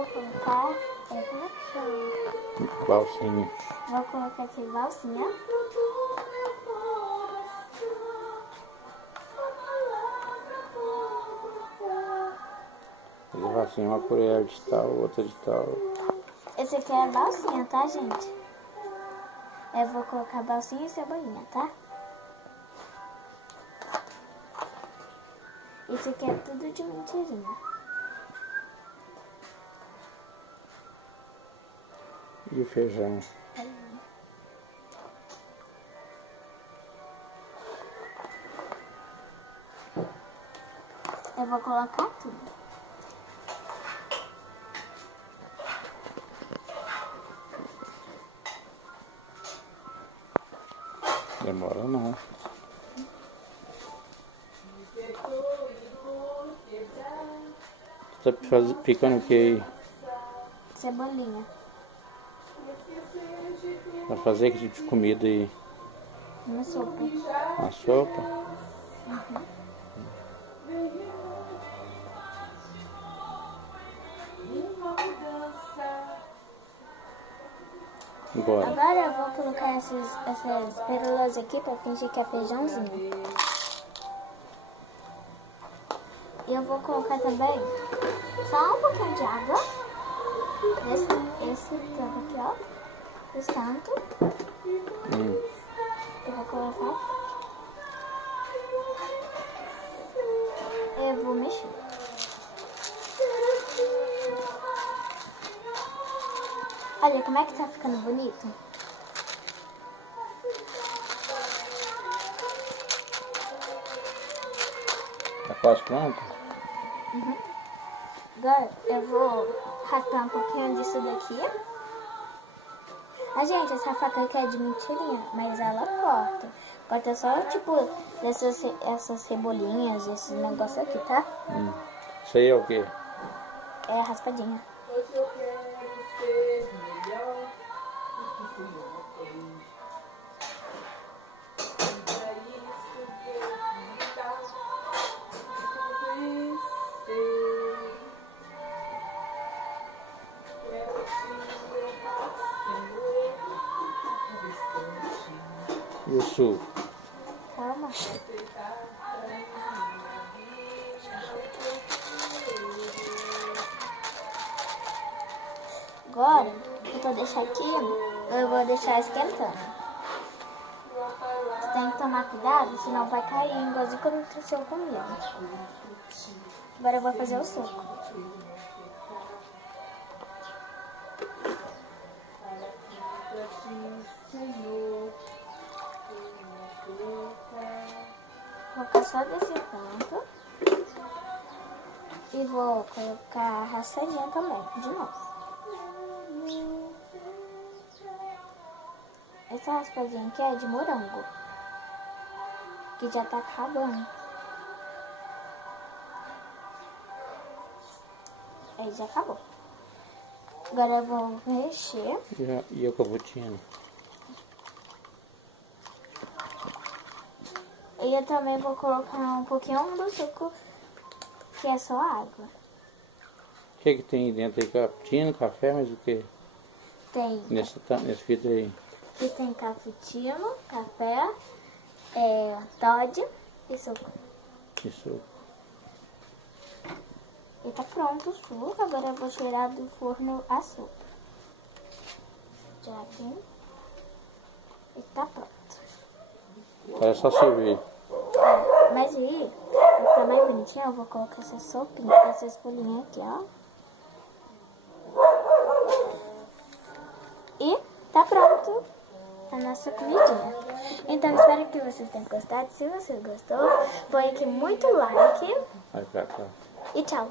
vou colocar, como é que chama? Balsinha. Vou colocar aqui valsinha. Ele assim, uma colher de tal, outra de tal. Esse aqui é a balsinha, tá, gente? Eu vou colocar balsinha e cebolinha, tá? Isso aqui é tudo de mentirinha. E o feijão. Eu vou colocar tudo. Demora não. Você tá picando o que aí? Cebolinha. Pra fazer que tipo de comida aí? Uma sopa. Uma sopa? Agora. Agora eu vou colocar essas pérolas aqui pra fingir que é feijãozinho. E eu vou colocar também só um pouquinho de água. Esse tanto aqui, ó. Esse tanto. Eu vou colocar. Eu vou mexer. Olha como é que tá ficando bonito. Tá quase pronto? Agora eu vou raspar um pouquinho disso daqui. Gente, essa faca aqui é de mentirinha, mas ela corta. Corta só, tipo, essas cebolinhas, esses negócios aqui, tá? Isso aí é o quê? É raspadinha. E o suco? Calma. Agora, eu vou deixar aqui, eu vou deixar esquentando. Você tem que tomar cuidado, senão vai cair, igualzinho quando aconteceu comigo. Agora eu vou fazer o suco. Vou colocar só desse canto. E vou colocar raspadinha também, de novo. Essa raspadinha aqui é de morango, que já tá acabando. Aí já acabou. Agora eu vou mexer. E o cappuccino? E eu também vou colocar um pouquinho do suco, que é só água. O que tem dentro aí? Cappuccino, café, mas o que? Tem. Nesse vidro aí. E tem cappuccino, café, Toddy e suco. Isso. E tá pronto o suco. Agora eu vou tirar do forno a sopa. Já tem. E tá pronto. É só servir. Mas aí, pra ficar mais bonitinho, eu vou colocar essa sopinha, essas folhinhas aqui, ó. E tá pronto a nossa comidinha. Então, espero que vocês tenham gostado. Se você gostou, põe aqui muito like. Vai pra cá. E tchau.